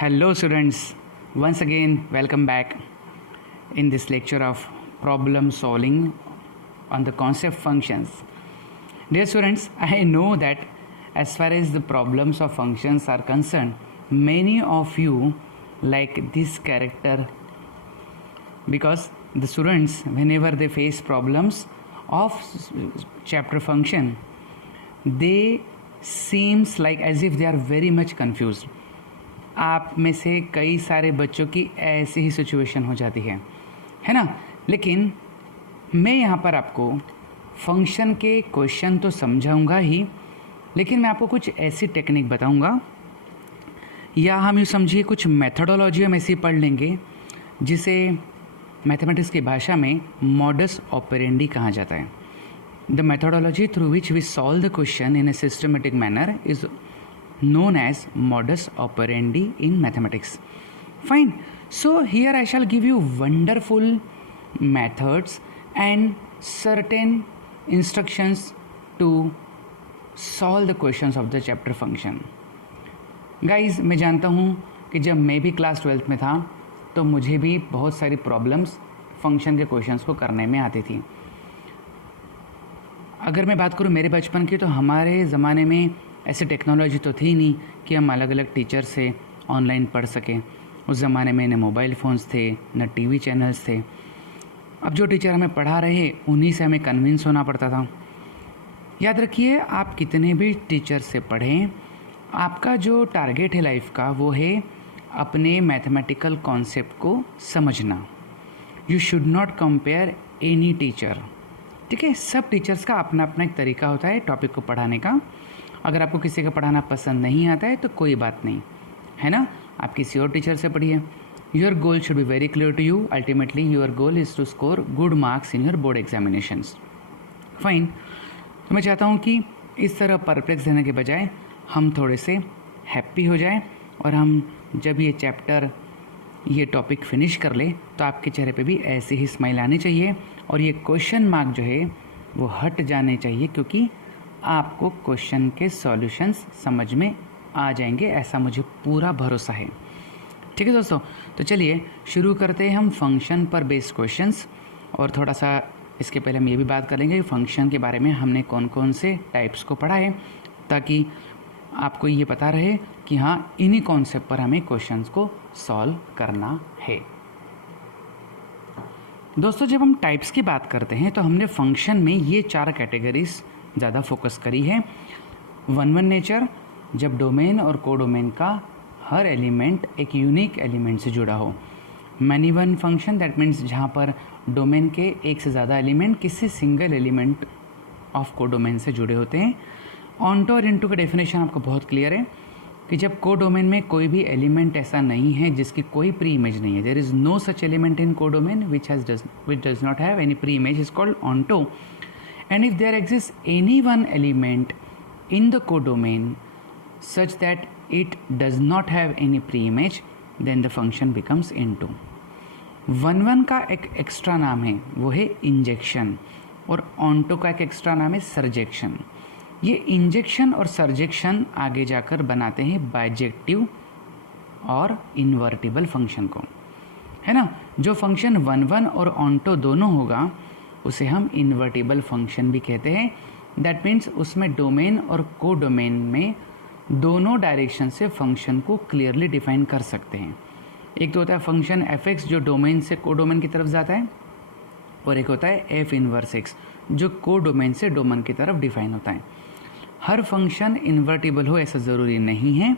Hello students, once again welcome back in this lecture of problem solving on the concept functions. Dear students, I know that as far as the problems of functions are concerned, many of you like this character because the students whenever they face problems of chapter function, they seems like as if they are very much confused. आप में से कई सारे बच्चों की ऐसी ही situation हो जाती है ना। लेकिन मैं यहाँ पर आपको फंक्शन के क्वेश्चन तो समझाऊंगा ही, लेकिन मैं आपको कुछ ऐसी टेक्निक बताऊंगा या हम यूँ समझिए कुछ मेथडोलॉजी हम ऐसी पढ़ लेंगे जिसे मैथमेटिक्स की भाषा में मॉडस ऑपरेंडी कहा जाता है. The methodology through which we solve the question in a systematic manner is known as modus operandi in mathematics. Fine. So here I shall give you wonderful methods and certain instructions to solve the questions of the chapter function. Guys, मैं जानता हूँ कि जब मैं भी class 12th में था तो मुझे भी बहुत सारी प्रॉब्लम्स फंक्शन के क्वेश्चंस को करने में आती थी. अगर मैं बात करूँ मेरे बचपन की, तो हमारे ज़माने में ऐसी टेक्नोलॉजी तो थी नहीं कि हम अलग अलग टीचर से ऑनलाइन पढ़ सकें. उस ज़माने में न मोबाइल फ़ोन्स थे, न टीवी चैनल्स थे. अब जो टीचर हमें पढ़ा रहे उन्हीं से हमें कन्विंस होना पड़ता था. याद रखिए, आप कितने भी टीचर से पढ़ें, आपका जो टारगेट है लाइफ का वो है अपने मैथमेटिकल कॉन्सेप्ट को समझना. You should not compare any teacher. ठीक है, सब टीचर्स का अपना अपना एक तरीका होता है टॉपिक को पढ़ाने का. अगर आपको किसी का पढ़ाना पसंद नहीं आता है तो कोई बात नहीं है ना, आप किसी और टीचर से पढ़िए. Your goal should be very clear to you. Ultimately your goal is to score good marks in your board examinations. Fine. तो मैं चाहता हूँ कि इस तरह परप्लेक्स रहने के बजाय हम थोड़े से हैप्पी हो जाए और हम जब ये चैप्टर ये टॉपिक फिनिश कर ले तो आपके चेहरे पे भी ऐसे ही स्माइल आनी चाहिए और ये क्वेश्चन मार्क जो है वो हट जाने चाहिए, क्योंकि आपको क्वेश्चन के सॉल्यूशंस समझ में आ जाएंगे, ऐसा मुझे पूरा भरोसा है. ठीक है दोस्तों, तो चलिए शुरू करते हैं हम फंक्शन पर बेस्ड क्वेश्चंस. और थोड़ा सा इसके पहले हम ये भी बात करेंगे कि फंक्शन के बारे में हमने कौन कौन से टाइप्स को पढ़ा है, ताकि आपको ये पता रहे कि हाँ, इन्हीं कॉन्सेप्ट पर हमें क्वेश्चंस को सॉल्व करना है. दोस्तों, जब हम टाइप्स की बात करते हैं तो हमने फंक्शन में ये 4 कैटेगरीज ज़्यादा फोकस करी है. वन नेचर, जब डोमेन और कोडोमेन का हर एलिमेंट एक यूनिक एलिमेंट से जुड़ा हो. Many one function, that means जहाँ पर डोमेन के एक से ज़्यादा एलिमेंट किसी सिंगल एलिमेंट ऑफ कोडोमेन से जुड़े होते हैं. ऑनटो और इनटू का डेफिनेशन आपको बहुत क्लियर है कि जब कोडोमेन में कोई भी एलिमेंट ऐसा नहीं है जिसकी कोई प्री इमेज नहीं है, there is no such element in codomain which does not have any pre image, is called onto. And if there exists any one element in the codomain such that it does not have any preimage, then the function becomes into. One का एक extra नाम है वो है injection, और onto का एक extra नाम है सरजेक्शन. ये इंजेक्शन और सरजेक्शन आगे जाकर बनाते हैं बाइजेक्टिव और इन्वर्टिबल फंक्शन को, है ना. जो फंक्शन वन और ऑन्टो दोनों होगा उसे हम इन्वर्टिबल फंक्शन भी कहते हैं. दैट मीन्स उसमें डोमेन और को डोमेन में दोनों डायरेक्शन से फंक्शन को क्लियरली डिफाइन कर सकते हैं. एक तो होता है फंक्शन f(x) जो डोमेन से को डोमेन की तरफ जाता है, और एक होता है f इनवर्स x जो को डोमेन से डोमेन की तरफ डिफाइन होता है. हर फंक्शन इन्वर्टिबल हो ऐसा ज़रूरी नहीं है,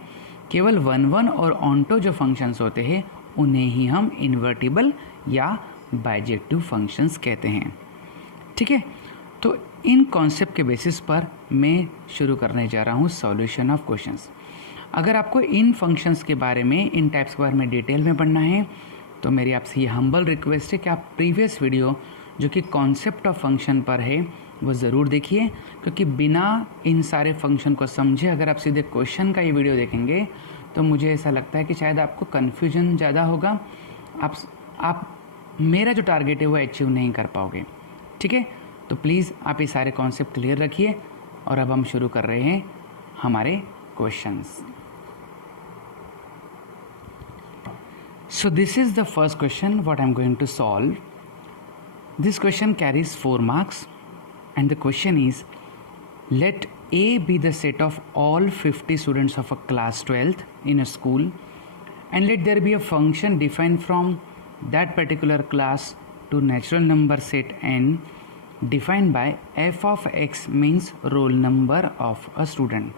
केवल वन और ऑन्टो जो फंक्शंस होते हैं उन्हें ही हम इन्वर्टिबल या बाइजेक्टिव फंक्शंस कहते हैं. ठीक है, तो इन कॉन्सेप्ट के बेसिस पर मैं शुरू करने जा रहा हूँ सॉल्यूशन ऑफ क्वेश्चंस. अगर आपको इन फंक्शंस के बारे में, इन टाइप्स के बारे में डिटेल में पढ़ना है तो मेरी आपसे ये हम्बल रिक्वेस्ट है कि आप प्रीवियस वीडियो जो कि कॉन्सेप्ट ऑफ फंक्शन पर है वो ज़रूर देखिए, क्योंकि बिना इन सारे फंक्शन को समझे अगर आप सीधे क्वेश्चन का ये वीडियो देखेंगे तो मुझे ऐसा लगता है कि शायद आपको कन्फ्यूजन ज़्यादा होगा, आप मेरा जो टारगेट है वो अचीव नहीं कर पाओगे. ठीक है, तो प्लीज़ आप ये सारे कॉन्सेप्ट क्लियर रखिए. और अब हम शुरू कर रहे हैं हमारे questions. So this is the first question what I'm going to solve. This question carries 4 marks and the question is, let A be the set of all 50 students of a class 12th in a school and let there be a function defined from that particular class to natural number set n defined by f of x means roll number of a student.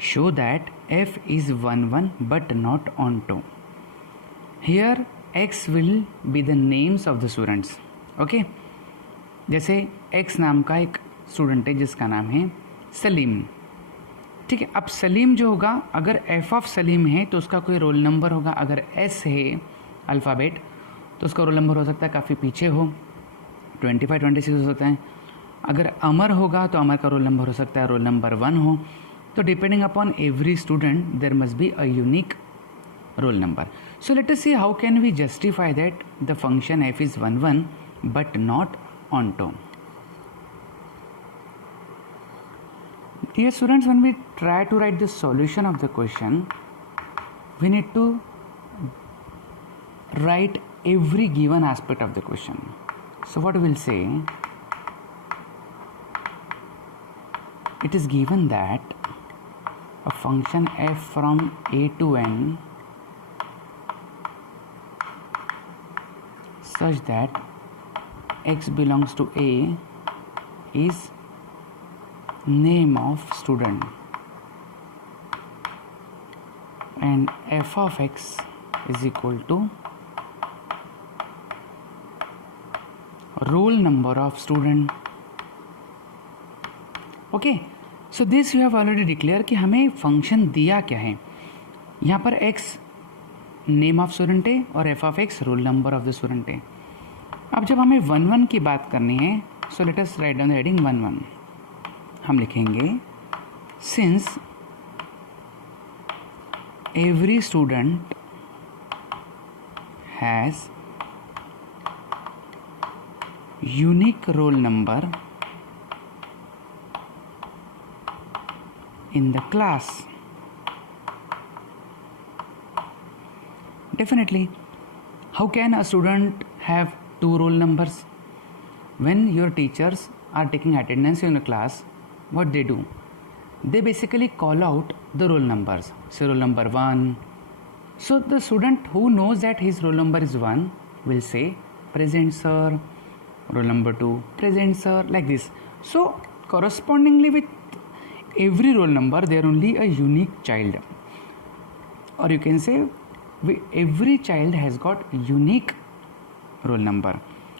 Show that f is 1 but not onto. Here x will be the names of the students. Okay जैसे x नाम का एक student है जिसका नाम है सलीम. ठीक है, अब सलीम जो होगा, अगर f ऑफ सलीम है तो उसका कोई रोल नंबर होगा. अगर s है अल्फ़ाबेट तो उसका रोल नंबर हो सकता है काफ़ी पीछे हो, 25 26 हो सकता है. अगर अमर होगा तो अमर का रोल नंबर हो सकता है रोल नंबर 1 हो. तो depending upon every student there must be a unique roll number. So let us see how can we justify that the function f is 1 but not onto. Dear students, when we try to write the solution of the question, we need to write every given aspect of the question. So what we will say, it is given that a function f from a to n such that x belongs to A is name of student and f of x is equal to roll number of student. Okay, so this you have already declared कि हमें function दिया क्या है. यहाँ पर x name of student है और F of x roll number of the student है. अब जब हमें 1 की बात करनी है, so let us write down the heading 1. हम लिखेंगे since every student has unique roll number in the class. Definitely, how can a student have 2 roll numbers? When your teachers are taking attendance in a class, what they do? They basically call out the roll numbers. So roll number 1. So the student who knows that his roll number is 1 will say present sir. Roll number 2 present sir, like this. So correspondingly with every roll number there only a unique child, or you can say every child has got unique roll number.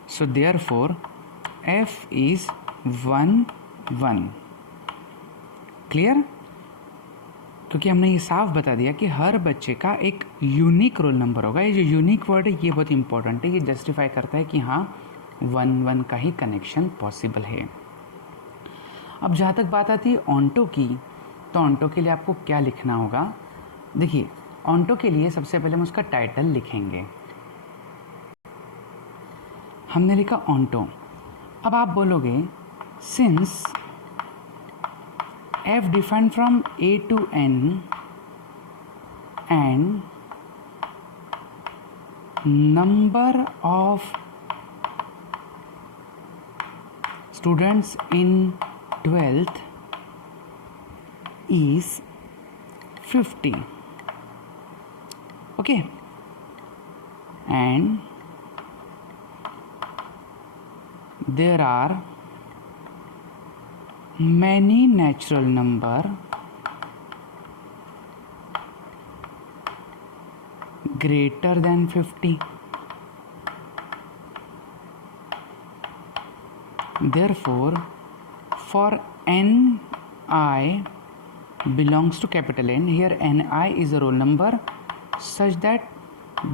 So therefore f is 1 clear. क्योंकि हमने ये साफ बता दिया कि हर बच्चे का एक यूनिक रोल नंबर होगा. ये जो यूनिक वर्ड है ये बहुत इंपॉर्टेंट है. ये जस्टिफाई करता है कि हाँ 1 का ही कनेक्शन पॉसिबल है. अब जहाँ तक बात आती है ऑन्टो की, तो ऑन्टो के लिए आपको क्या लिखना होगा. देखिए ऑन्टो के लिए सबसे पहले हम उसका टाइटल लिखेंगे. हमने लिखा ऑन्टो. अब आप बोलोगे since f defined from a to n and number of students in 12th is 50. Okay, and there are many natural number greater than 50. Therefore, for ni belongs to capital N, here ni is a roll number such that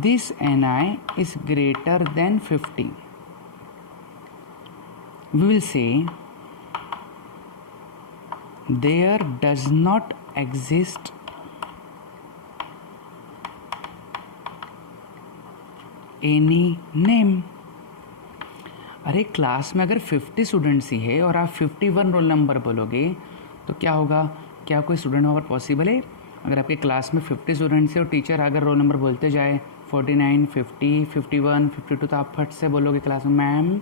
this ni is greater than 50. We will say there does not exist any name. अरे class में अगर 50 students ही है और आप 51 roll number बोलोगे तो क्या होगा? क्या कोई स्टूडेंट नंबर पॉसिबल है? अगर आपके क्लास में 50 स्टूडेंट्स है और टीचर अगर रोल नंबर बोलते जाए 49, 50, 51, 52 तो आप फट से बोलोगे क्लास में मैम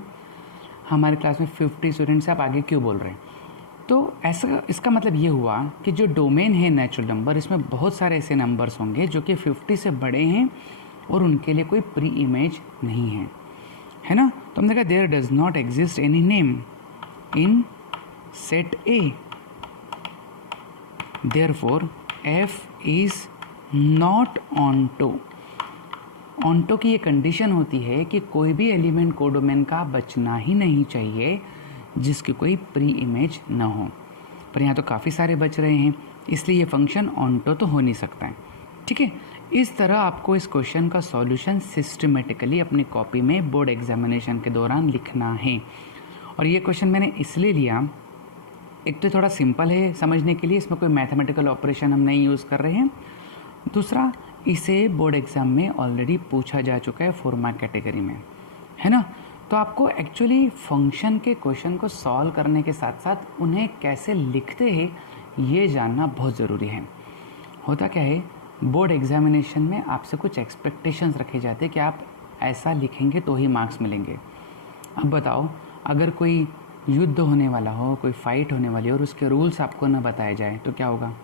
हमारे क्लास में 50 स्टूडेंट्स आप आगे क्यों बोल रहे हैं। तो ऐसा इसका मतलब ये हुआ कि जो डोमेन है नेचुरल नंबर, इसमें बहुत सारे ऐसे नंबर्स होंगे जो कि 50 से बड़े हैं और उनके लिए कोई प्री इमेज नहीं है ना। तो हमने कहा there does not exist any name in set A, therefore f is not onto. Onto की ये कंडीशन होती है कि कोई भी एलिमेंट कोडोमेन का बचना ही नहीं चाहिए जिसकी कोई प्री इमेज ना हो, पर यहाँ तो काफ़ी सारे बच रहे हैं, इसलिए ये फंक्शन ऑन्टो तो हो नहीं सकता है। ठीक है, इस तरह आपको इस क्वेश्चन का सॉल्यूशन सिस्टमेटिकली अपनी कॉपी में बोर्ड एग्जामिनेशन के दौरान लिखना है। और ये क्वेश्चन मैंने इसलिए लिया, एक तो थोड़ा सिंपल है समझने के लिए, इसमें कोई मैथमेटिकल ऑपरेशन हम नहीं यूज़ कर रहे हैं, दूसरा इसे बोर्ड एग्ज़ाम में ऑलरेडी पूछा जा चुका है 4 मार्क कैटेगरी में, है ना। तो आपको एक्चुअली फंक्शन के क्वेश्चन को सॉल्व करने के साथ साथ उन्हें कैसे लिखते हैं ये जानना बहुत ज़रूरी है। होता क्या है, बोर्ड एग्जामिनेशन में आपसे कुछ एक्सपेक्टेशंस रखे जाते हैं कि आप ऐसा लिखेंगे तो ही मार्क्स मिलेंगे। अब बताओ, अगर कोई युद्ध होने वाला हो, कोई फाइट होने वाली हो और उसके रूल्स आपको न बताए जाए तो क्या होगा?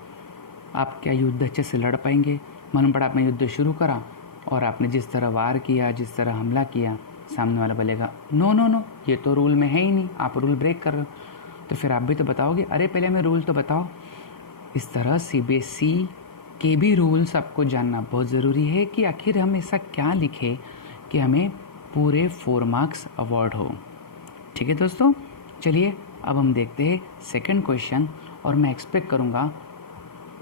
आप क्या युद्ध अच्छे से लड़ पाएंगे? मालूम पड़ा आपने युद्ध शुरू करा और आपने जिस तरह वार किया, जिस तरह हमला किया, सामने वाला बोलेगा नो नो नो ये तो रूल में है ही नहीं, आप रूल ब्रेक कर रहे हो। तो फिर आप भी तो बताओगे अरे पहले हमें रूल तो बताओ। इस तरह CBSE के भी रूल्स आपको जानना बहुत ज़रूरी है कि आखिर हम ऐसा क्या लिखें कि हमें पूरे 4 मार्क्स अवॉर्ड हो। ठीक है दोस्तों, चलिए अब हम देखते हैं सेकंड क्वेश्चन, और मैं एक्सपेक्ट करूँगा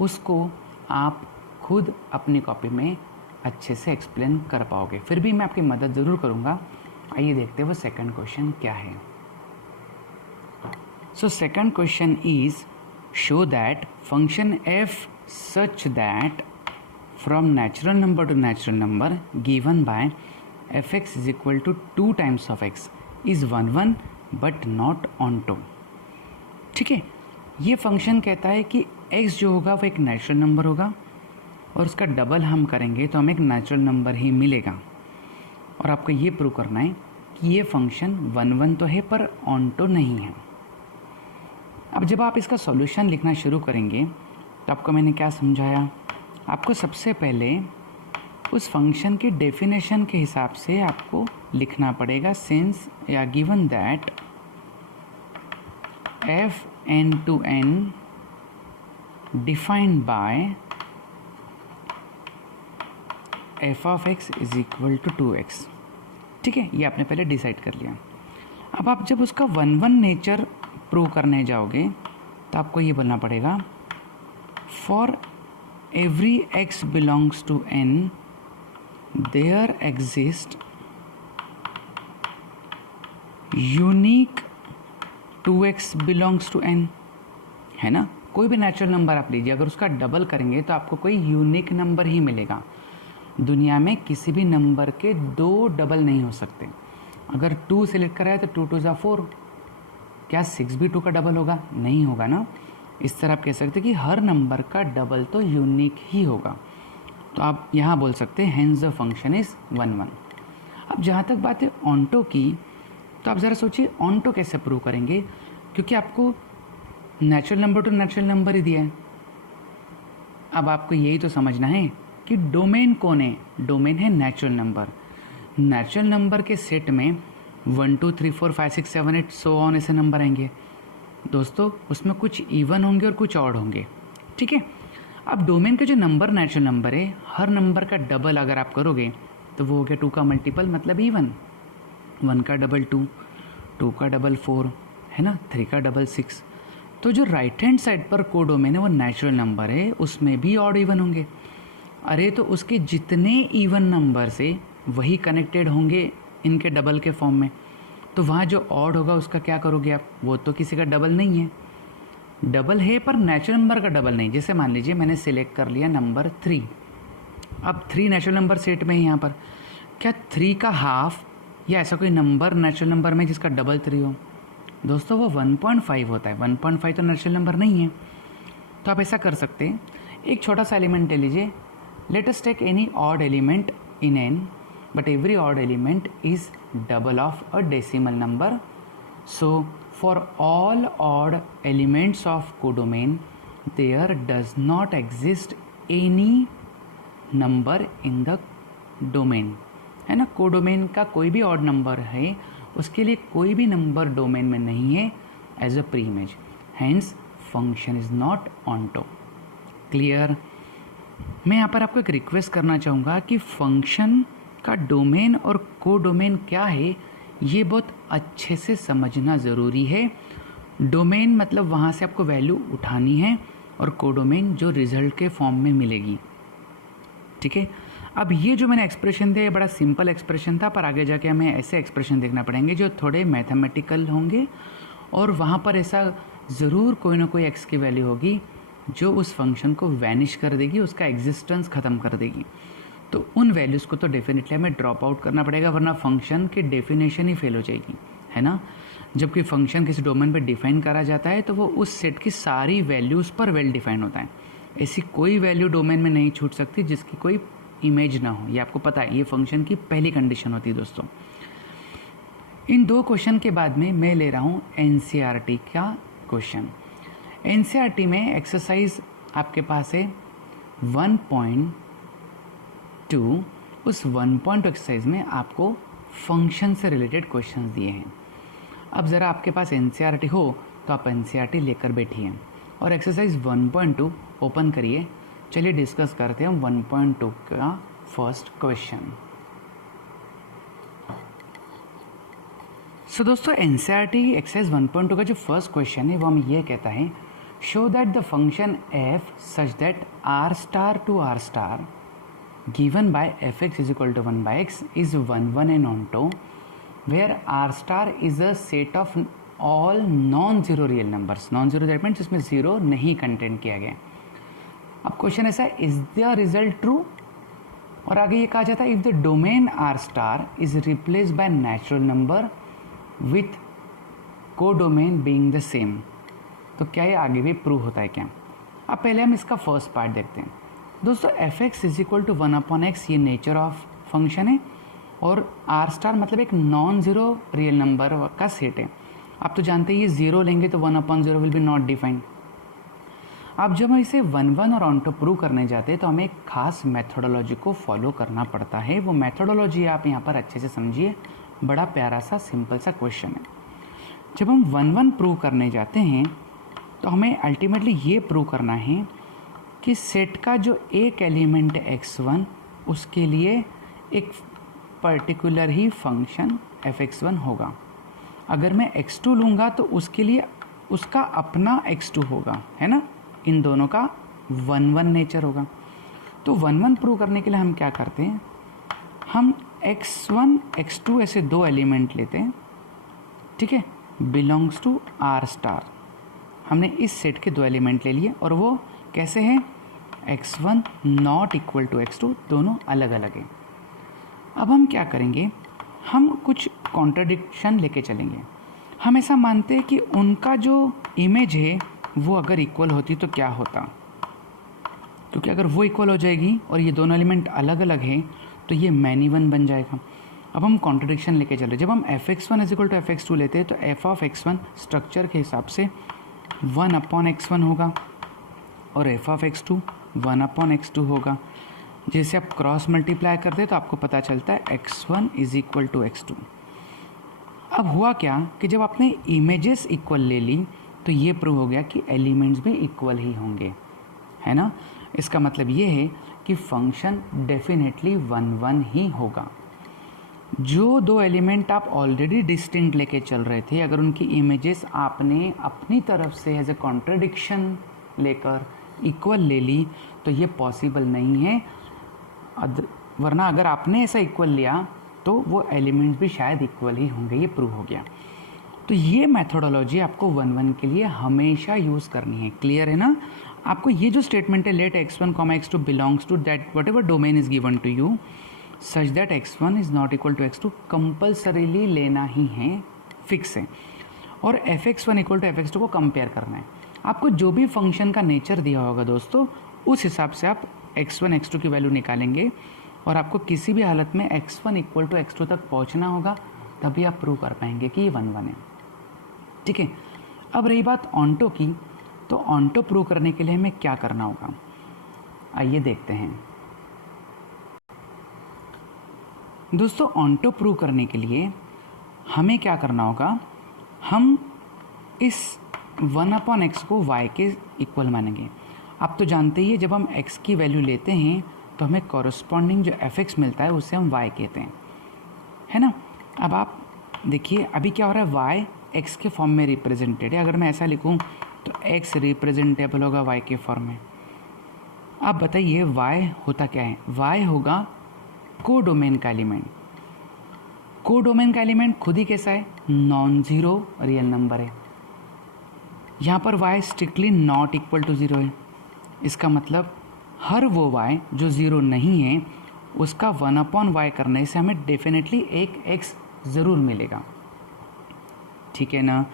उसको आप खुद अपनी कॉपी में अच्छे से एक्सप्लेन कर पाओगे, फिर भी मैं आपकी मदद ज़रूर करूँगा। आइए देखते हैं वो सेकंड क्वेश्चन क्या है। So second question is show that function f such that from natural number to natural number given by fx is equal to 2 times of x is 1 1 but not onto। ठीक है, ये function कहता है कि x जो होगा वो एक नेचुरल नंबर होगा और उसका डबल हम करेंगे तो हमें एक नेचुरल नंबर ही मिलेगा, और आपको ये प्रूव करना है कि ये फंक्शन 1 1 तो है पर ऑन्टो नहीं है। अब जब आप इसका सॉल्यूशन लिखना शुरू करेंगे तो आपको मैंने क्या समझाया, आपको सबसे पहले उस फंक्शन के डेफिनेशन के हिसाब से आपको लिखना पड़ेगा। सिंस या given that f(n to n) defined by f of x is equal to 2x। ठीक है, ये आपने पहले डिसाइड कर लिया। अब आप जब उसका 1 1 नेचर प्रूव करने जाओगे तो आपको ये बोलना पड़ेगा for every x belongs to n there exist unique 2x belongs to n, है ना। कोई भी नेचुरल नंबर आप लीजिए, अगर उसका डबल करेंगे तो आपको कोई यूनिक नंबर ही मिलेगा। दुनिया में किसी भी नंबर के 2 डबल नहीं हो सकते। अगर 2 सेलेक्ट करा है तो 2 2 4, क्या 6 भी 2 का डबल होगा? नहीं होगा ना। इस तरह आप कह सकते हैं कि हर नंबर का डबल तो यूनिक ही होगा। तो आप यहाँ बोल सकते हैं हेंस द फंक्शन इज 1 1। अब जहाँ तक बात है ऑन्टो की, तो आप ज़रा सोचिए ऑन्टो कैसे प्रूव करेंगे, क्योंकि आपको natural number to natural number ही दिया है। अब आपको यही तो समझना है कि डोमेन कौन है। डोमेन है नेचुरल नंबर। नेचुरल नंबर के सेट में 1 2 3 4 5 6 7 8 सो ऑन ऐसे नंबर आएंगे दोस्तों, उसमें कुछ इवन होंगे और कुछ ऑड होंगे। ठीक है, अब डोमेन के जो नंबर नेचुरल नंबर है, हर नंबर का डबल अगर आप करोगे तो वो हो गया 2 का मल्टीपल मतलब इवन। 1 का डबल 2, 2 का डबल 4, है ना, 3 का डबल 6। तो जो राइट हैंड साइड पर कोडोमेन है वो नेचुरल नंबर है, उसमें भी ऑड इवन होंगे। अरे तो उसके जितने इवन नंबर से वही कनेक्टेड होंगे इनके डबल के फॉर्म में, तो वहाँ जो ऑड होगा उसका क्या करोगे आप? वो तो किसी का डबल नहीं है, डबल है पर नेचुरल नंबर का डबल नहीं। जैसे मान लीजिए मैंने सिलेक्ट कर लिया नंबर 3, अब 3 नेचुरल नंबर सेट में है यहाँ पर, क्या 3 का हाफ या ऐसा कोई नंबर नेचुरल नंबर में जिसका डबल 3 हो? दोस्तों वो 1.5 होता है। 1.5 तो नेचुरल नंबर नहीं है। तो आप ऐसा कर सकते हैं, एक छोटा सा एलिमेंट ले लीजिए, let us take any odd element in n, but every odd element is double of a decimal number. So for all odd elements of codomain, there does not exist any number in the domain, है ना. Codomain का कोई भी odd number है, उसके लिए कोई भी नंबर डोमेन में नहीं है as a pre image, hence function is not onto. Clear. मैं यहाँ पर आपको एक रिक्वेस्ट करना चाहूँगा कि फंक्शन का डोमेन और कोडोमेन क्या है ये बहुत अच्छे से समझना ज़रूरी है. डोमेन मतलब वहाँ से आपको वैल्यू उठानी है और कोडोमेन जो रिजल्ट के फॉर्म में मिलेगी. ठीक है. अब ये जो मैंने एक्सप्रेशन दिया ये बड़ा सिंपल एक्सप्रेशन था, पर आगे जाके हमें ऐसे एक्सप्रेशन देखना पड़ेंगे जो थोड़े मैथमेटिकल होंगे और वहाँ पर ऐसा ज़रूर कोई ना कोई एक्स की वैल्यू होगी जो उस फंक्शन को वैनिश कर देगी, उसका एग्जिस्टेंस ख़त्म कर देगी. तो उन वैल्यूज़ को तो डेफिनेटली हमें ड्रॉप आउट करना पड़ेगा, वरना फंक्शन की डेफिनेशन ही फेल हो जाएगी, है ना. जबकि फंक्शन किसी डोमेन पर डिफाइन करा जाता है तो वो उस सेट की सारी वैल्यूज़ पर वेल डिफाइंड होता है. ऐसी कोई वैल्यू डोमेन में नहीं छूट सकती जिसकी कोई इमेज ना हो. ये आपको पता है, ये फंक्शन की पहली कंडीशन होती है दोस्तों. इन दो क्वेश्चन के बाद में मैं ले रहा हूँ एनसीईआरटी का क्वेश्चन. एनसीईआरटी में एक्सरसाइज आपके पास है 1.2. उस 1.2 एक्सरसाइज में आपको फंक्शन से रिलेटेड क्वेश्चन दिए हैं. अब ज़रा आपके पास एनसीईआरटी हो तो आप एनसीईआरटी लेकर बैठिए और एक्सरसाइज 1.2 ओपन करिए. चलिए डिस्कस करते हैं 1.2 का फर्स्ट क्वेश्चन. सो दोस्तों एनसीईआरटी एक्सरसाइज 1.2 का जो फर्स्ट क्वेश्चन है वो हमें ये कहता है, show that the function f such that r star to r star given by fx is equal to 1/x is 1 1 and onto where r star is a set of all non zero real numbers. Non zero that means इसमें जीरो नहीं content किया गया. अब question ऐसा है, is the result true. और आगे ये कहा जाता है, if the domain are star is replace by natural number with को डोमेन बीइंग द सेम. तो क्या ये आगे भी प्रूव होता है क्या. अब पहले हम इसका फर्स्ट पार्ट देखते हैं. दोस्तों f x is equal to 1/x ये नेचर ऑफ फंक्शन है और आर स्टार मतलब एक नॉन ज़ीरो रियल नंबर का सेट है. आप तो जानते हैं ये ज़ीरो लेंगे तो 1/0 विल बी नॉट डिफाइंड. अब जब हम इसे 1 1 और ऑन टू प्रूव करने जाते हैं तो हमें एक खास मेथोडोलॉजी को फॉलो करना पड़ता है. वो मेथोडोलॉजी आप यहाँ पर अच्छे से समझिए, बड़ा प्यारा सा सिंपल सा क्वेश्चन है. जब हम 1 1 प्रूव करने जाते हैं तो हमें अल्टीमेटली ये प्रूव करना है कि सेट का जो एक एलिमेंट है x1 उसके लिए एक पर्टिकुलर ही फंक्शन fx1 होगा. अगर मैं x2 लूँगा तो उसके लिए उसका अपना x2 होगा, है ना. इन दोनों का 1 1 नेचर होगा. तो 1 1 प्रूव करने के लिए हम क्या करते हैं, हम x1 x2 ऐसे दो एलिमेंट लेते हैं. ठीक है, बिलोंग्स टू r स्टार. हमने इस सेट के दो एलिमेंट ले लिए और वो कैसे हैं, x1 not equal to x2, दोनों अलग अलग हैं. अब हम क्या करेंगे, हम कुछ कॉन्ट्रडिक्शन लेके चलेंगे. हम ऐसा मानते हैं कि उनका जो इमेज है वो अगर इक्वल होती तो क्या होता, क्योंकि अगर वो इक्वल हो जाएगी और ये दोनों एलिमेंट अलग अलग हैं तो ये मैनी वन बन जाएगा. अब हम कॉन्ट्रडिक्शन लेके चले. जब हम fx1 is equal to fx2 लेते हैं तो f ऑफ x1 स्ट्रक्चर के हिसाब से 1/x1 होगा और f ऑफ x2 1/x2 होगा. जैसे आप क्रॉस मल्टीप्लाई करते हैं तो आपको पता चलता है x1 is equal to x2. अब हुआ क्या कि जब आपने इमेजेस इक्वल ले ली तो ये प्रूव हो गया कि एलिमेंट्स भी इक्वल ही होंगे, है ना. इसका मतलब ये है कि फंक्शन डेफिनेटली 1 1 ही होगा. जो दो एलिमेंट आप ऑलरेडी डिस्टिंक्ट लेके चल रहे थे, अगर उनकी इमेजेस आपने अपनी तरफ से एज ए कॉन्ट्रडिक्शन लेकर इक्वल ले ली तो ये पॉसिबल नहीं है. वरना अगर आपने ऐसा इक्वल लिया तो वो एलिमेंट्स भी शायद इक्वल ही होंगे. ये प्रूव हो गया. तो ये मेथोडोलॉजी आपको 1 1 के लिए हमेशा यूज़ करनी है. क्लियर है ना. आपको ये जो स्टेटमेंट है, let x1, x2 belongs to that whatever domain is given to you such that x1 is not equal to x2, compulsorily लेना ही है, फिक्स है. और fx1 इक्वल टू fx2 को कंपेयर करना है. आपको जो भी फंक्शन का नेचर दिया होगा दोस्तों, उस हिसाब से आप x1 x2 की वैल्यू निकालेंगे और आपको किसी भी हालत में x1 इक्वल टू x2 तक पहुंचना होगा, तभी आप प्रूव कर पाएंगे कि ये 1 1 है। ठीक है, अब रही बात ऑन्टो की, तो ऑन्टो प्रूव करने के लिए हमें क्या करना होगा, आइए देखते हैं। दोस्तों ऑन्टो प्रूव करने के लिए हमें क्या करना होगा, हम इस 1/x को y के इक्वल मानेंगे। आप तो जानते ही है, जब हम x की वैल्यू लेते हैं तो हमें कॉरस्पॉन्डिंग जो fx मिलता है उसे हम y कहते हैं, है ना। अब आप देखिए अभी क्या हो रहा है, y x के फॉर्म में रिप्रेजेंटेड है। अगर मैं ऐसा लिखूं तो x रिप्रेजेंटेबल होगा y के फॉर्म में। आप बताइए y होता क्या है, y होगा कोडोमेन का एलिमेंट। कोडोमेन का एलिमेंट खुद ही कैसा है, नॉन ज़ीरो रियल नंबर है। यहाँ पर y strictly not equal to zero है। इसका मतलब हर वो y जो ज़ीरो नहीं है उसका 1/y करने से हमें डेफिनेटली एक x ज़रूर मिलेगा, ठीक है ना।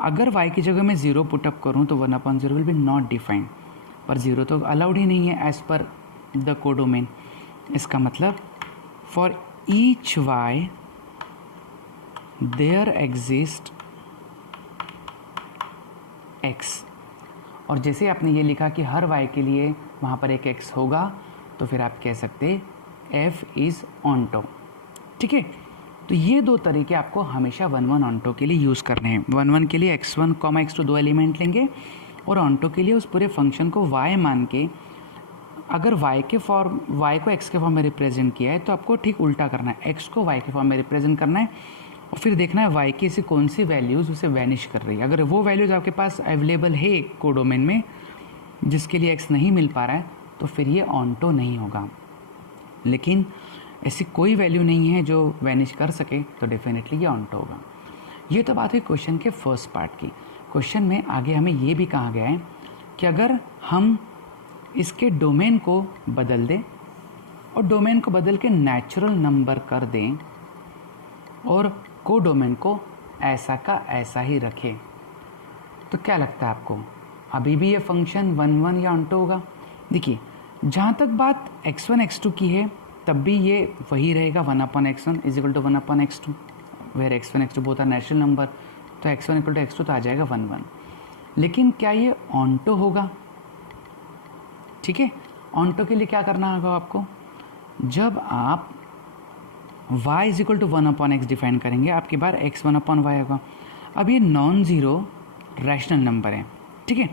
अगर y की जगह मैं ज़ीरो पुटअप करूँ तो 1/0 विल बी नॉट डिफाइंड, पर ज़ीरो तो अलाउड ही नहीं है एज़ पर द कोडोमेन। इसका मतलब for each y there exist x, और जैसे आपने ये लिखा कि हर y के लिए वहाँ पर एक x होगा, तो फिर आप कह सकते f इज़ ऑन्टो। ठीक है, तो ये दो तरीके आपको हमेशा 1 1 ऑन्टो के लिए यूज़ करने हैं। 1 1 के लिए x1, x2 दो एलिमेंट लेंगे, और ऑन्टो के लिए उस पूरे फंक्शन को y मान के, अगर y को x के फॉर्म में रिप्रेजेंट किया है तो आपको ठीक उल्टा करना है, x को y के फॉर्म में रिप्रेजेंट करना है, और फिर देखना है y की ऐसी कौन सी वैल्यूज़ उसे वैनिश कर रही है। अगर वो वैल्यूज़ आपके पास अवेलेबल है कोडोमेन में जिसके लिए x नहीं मिल पा रहा है, तो फिर ये ऑन्टो नहीं होगा। लेकिन ऐसी कोई वैल्यू नहीं है जो वैनिश कर सके, तो डेफिनेटली ये ऑन्टो होगा। ये तो बात हुई क्वेश्चन के फर्स्ट पार्ट की। क्वेश्चन में आगे हमें ये भी कहा गया है कि अगर हम इसके डोमेन को बदल दें और डोमेन को बदल के नेचुरल नंबर कर दें और कोडोमेन को ऐसा का ऐसा ही रखें, तो क्या लगता है आपको, अभी भी ये फंक्शन 1 1 या ऑन्टो होगा? देखिए, जहाँ तक बात x1 x2 की है, तब भी ये वही रहेगा 1/x1 is equal to 1/x2, where x1 x2 both are natural number, तो x1 इक्वल टू x2 तो आ जाएगा 1 1। लेकिन क्या ये ऑन्टो होगा? ठीक है, ऑन्टो के लिए क्या करना होगा आपको, जब आप y is equal to 1/x define करेंगे, आपकी बार x 1/y होगा। अब ये नॉन ज़ीरो रैशनल नंबर है, ठीक है।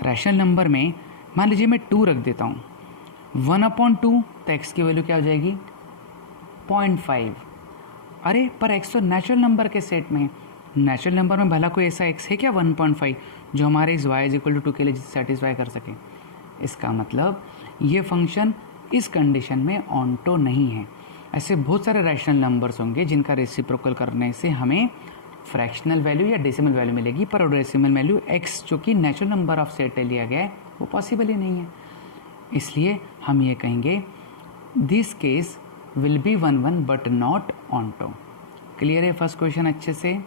रैशनल नंबर में मान लीजिए मैं 2 रख देता हूँ, 1/2 तो x की वैल्यू क्या हो जाएगी 0.5। अरे पर x तो नेचुरल नंबर के सेट में है, नेचुरल नंबर में भला कोई ऐसा x है क्या 1.5 जो हमारे इस y इज इक्वल टू 2 के लिए सेटिस्फाई कर सके? इसका मतलब ये फंक्शन इस कंडीशन में ऑन्टो नहीं है। ऐसे बहुत सारे रैशनल नंबर्स होंगे जिनका रेसिप्रोकल करने से हमें फ्रैक्शनल वैल्यू या डेसिमल वैल्यू मिलेगी, पर डेसिमल वैल्यू x जो कि नेचुरल नंबर ऑफ सेट लिया गया है वो पॉसिबल ही नहीं है। इसलिए हम ये कहेंगे this case will be 1 1 but not onto. Clear है फर्स्ट क्वेश्चन अच्छे से?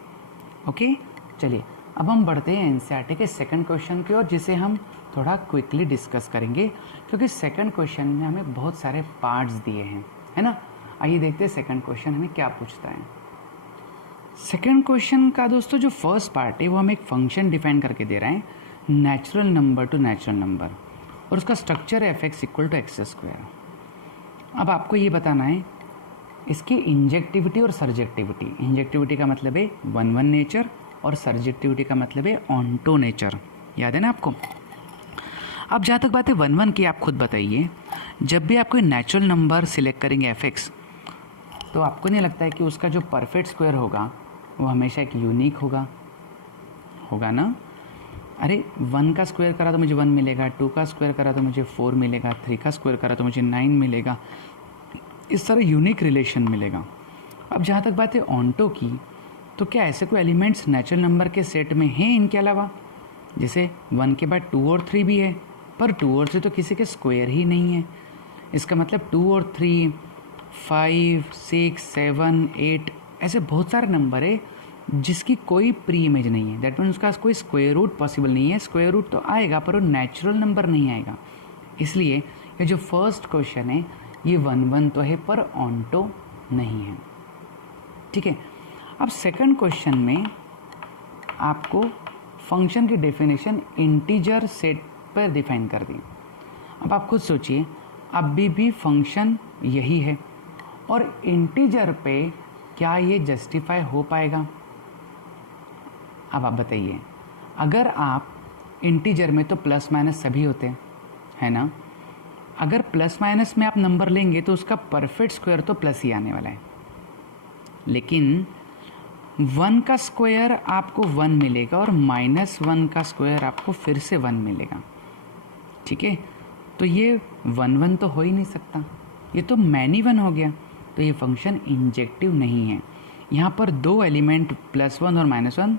ओके, चलिए अब हम बढ़ते हैं एनसीईआरटी के सेकंड क्वेश्चन की ओर, जिसे हम थोड़ा क्विकली डिस्कस करेंगे क्योंकि सेकंड क्वेश्चन में हमें बहुत सारे पार्ट्स दिए हैं, है ना। आइए देखते हैं सेकंड क्वेश्चन हमें क्या पूछता है। सेकंड क्वेश्चन का दोस्तों जो फर्स्ट पार्ट है वो हमें एक फंक्शन डिफाइन करके दे रहा है, natural number to natural number, और उसका स्ट्रक्चर है f(x) इक्वल टू x²। अब आपको ये बताना है इसकी इंजेक्टिविटी और सर्जेक्टिविटी। इंजेक्टिविटी का मतलब है 1 1 नेचर और सर्जेक्टिविटी का मतलब है ऑन्टो नेचर, याद है ना आपको। अब जहाँ तक बात है 1 1 की, आप खुद बताइए, जब भी आप कोई नेचुरल नंबर सिलेक्ट करेंगे f(x), तो आपको नहीं लगता है कि उसका जो परफेक्ट स्क्वायर होगा वो हमेशा एक यूनिक होगा ना। अरे 1 का स्क्वायर करा तो मुझे 1 मिलेगा, 2 का स्क्वायर करा तो मुझे 4 मिलेगा, 3 का स्क्वायर करा तो मुझे 9 मिलेगा, इस तरह यूनिक रिलेशन मिलेगा। अब जहाँ तक बात है ऑन्टो की, तो क्या ऐसे कोई एलिमेंट्स नेचुरल नंबर के सेट में हैं इनके अलावा? जैसे 1 के बाद 2 और 3 भी है, पर 2 और 3 तो किसी के स्क्वायर ही नहीं है। इसका मतलब 2 और 3, 5, 6, 7, 8 ऐसे बहुत सारे नंबर है जिसकी कोई प्री इमेज नहीं है। दैट मीन्स उसका कोई स्क्वायर रूट पॉसिबल नहीं है। स्क्वायर रूट तो आएगा पर वो नेचुरल नंबर नहीं आएगा। इसलिए ये जो फर्स्ट क्वेश्चन है ये 1 तो है पर ऑन्टो नहीं है। ठीक है, अब सेकंड क्वेश्चन में आपको फंक्शन की डेफिनेशन इंटीजर सेट पर डिफाइन कर दी। अब आप खुद सोचिए, अभी भी फंक्शन यही है और इंटीजर पे क्या ये जस्टिफाई हो पाएगा? अब आप बताइए, अगर आप इंटीजर में तो प्लस माइनस सभी होते हैं, है ना? अगर प्लस माइनस में आप नंबर लेंगे तो उसका परफेक्ट स्क्वायर तो प्लस ही आने वाला है, लेकिन 1 का स्क्वायर आपको 1 मिलेगा और -1 का स्क्वायर आपको फिर से 1 मिलेगा। ठीक है, तो ये 1 तो हो ही नहीं सकता, ये तो मैनी 1 हो गया, तो ये फंक्शन इंजेक्टिव नहीं है। यहाँ पर दो एलिमेंट +1 और -1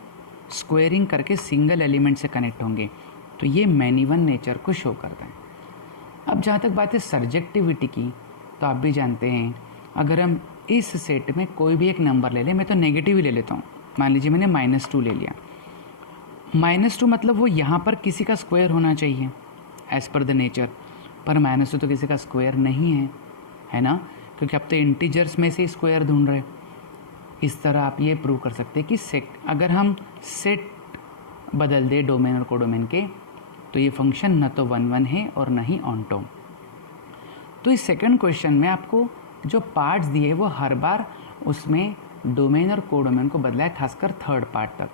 स्क्वेयरिंग करके सिंगल एलिमेंट से कनेक्ट होंगे, तो ये मैनी 1 नेचर को शो करता है। अब जहाँ तक बात है सर्जेक्टिविटी की, तो आप भी जानते हैं अगर हम इस सेट में कोई भी एक नंबर ले लें, मैं तो नेगेटिव ही ले लेता हूँ, मान लीजिए मैंने -2 ले लिया, -2 मतलब वो यहाँ पर किसी का स्क्वायर होना चाहिए एज पर द नेचर, पर -2 तो किसी का स्क्वायर नहीं है ना, क्योंकि आप तो इंटीजर्स में से स्क्वायर ढूंढ रहे। इस तरह आप ये प्रूव कर सकते हैं कि सेट, अगर हम सेट बदल दे डोमेन और कोडोमेन के, तो ये फंक्शन न तो 1 है और न ही ऑन्टो। तो इस सेकंड क्वेश्चन में आपको जो पार्ट्स दिए वो हर बार उसमें डोमेन और कोडोमेन को बदला है, खासकर थर्ड पार्ट तक।